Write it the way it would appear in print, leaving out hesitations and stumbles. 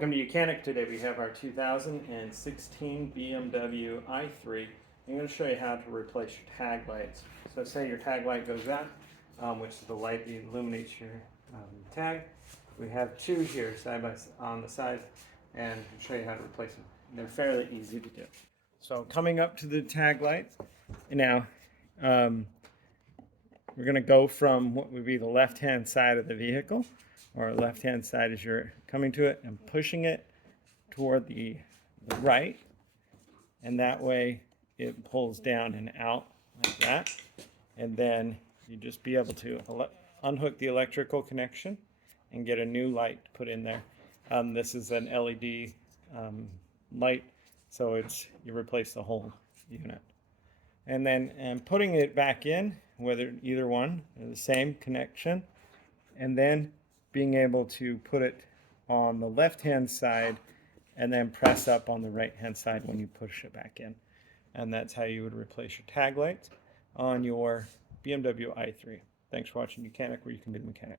Welcome to Mechanic. Today we have our 2016 BMW i3. I'm going to show you how to replace your tag lights. So say your tag light goes out, which is the light that illuminates your tag. We have two here on the side, and I'll show you how to replace them. They're fairly easy to do. So coming up to the tag light, now we're going to go from what would be the left-hand side of the vehicle, or left-hand side as you're coming to it, and pushing it toward the right, and that way it pulls down and out like that. And then you just be able to unhook the electrical connection and get a new light put in there. This is an LED light, so you replace the whole unit. And then putting it back in, whether either one, the same connection, and then being able to put it on the left-hand side and then press up on the right-hand side when you push it back in. And that's how you would replace your tag lights on your BMW i3. Thanks for watching Mechanic, where you can be the mechanic.